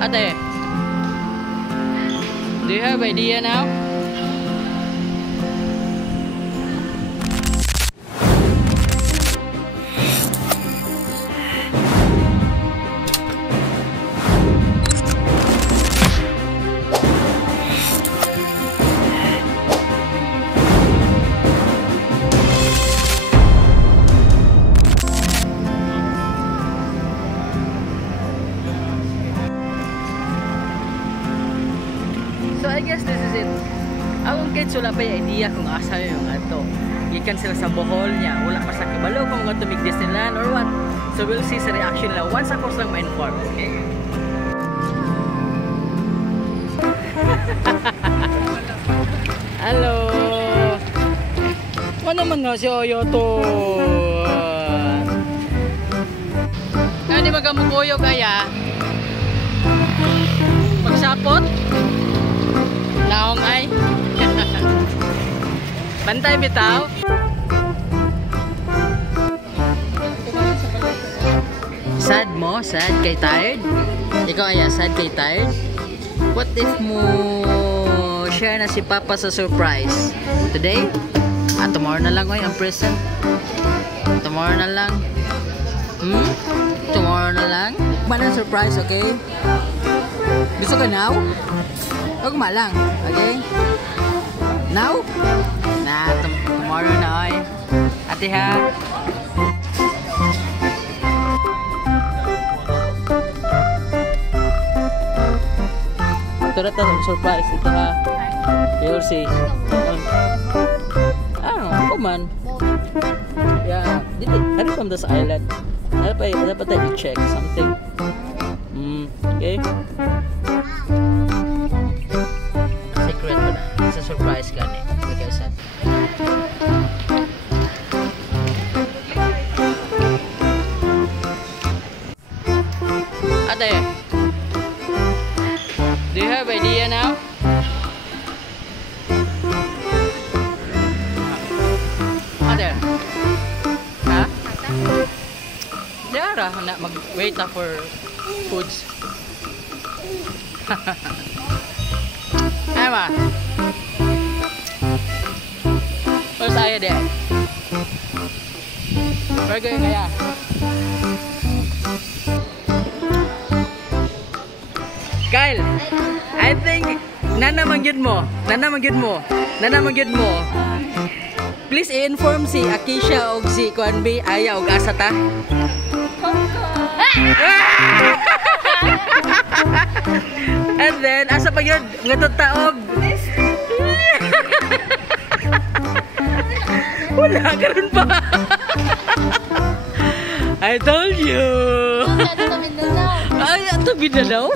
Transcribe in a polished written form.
Ate, do you have idea now? So I guess this is it. Akong kids wala pa yung idea kung asa yung ato. Gikan sila sa Bohol niya. Wala pa sa kabalo kung mga tumig Disneyland or what. So we'll see sa reaction nila once ako lang ma-inform. Okay? Hello! Ano naman nga si Oyo to? Ano di magamukuyo kaya? Pagsapot? Naong ay bantay bitaw. Sad mo? Sad kay tired? Ikaw aya sad kay tired? What if mo share na si Papa sa surprise today? Tomorrow na lang oy ang present. Tomorrow na lang. Tomorrow na lang. Mana surprise, okay? Gusto ka now? Huwag malang, okay? Now? Nah, tomorrow na oy. Ate ha? Ito na tayo, surprise. Ito ha. You'll see. Ako man. Yeah, ano from this island? Ano pa tayo i-check something? Okay? Secret mo na. It's a surprise gani. Like I said. Ate, do you have idea now? Ate, ha? Diara, na mag-wait for foods. Emma, where's Aya there? Where going kaya? Kyle, I think nana mangyud mo. Please i-inform si Akisha og si Kuanbi Aya og asa ta. And then asa pa yun ngadto taog. Wala karon pa. I told you. Ay, ato Mindanao.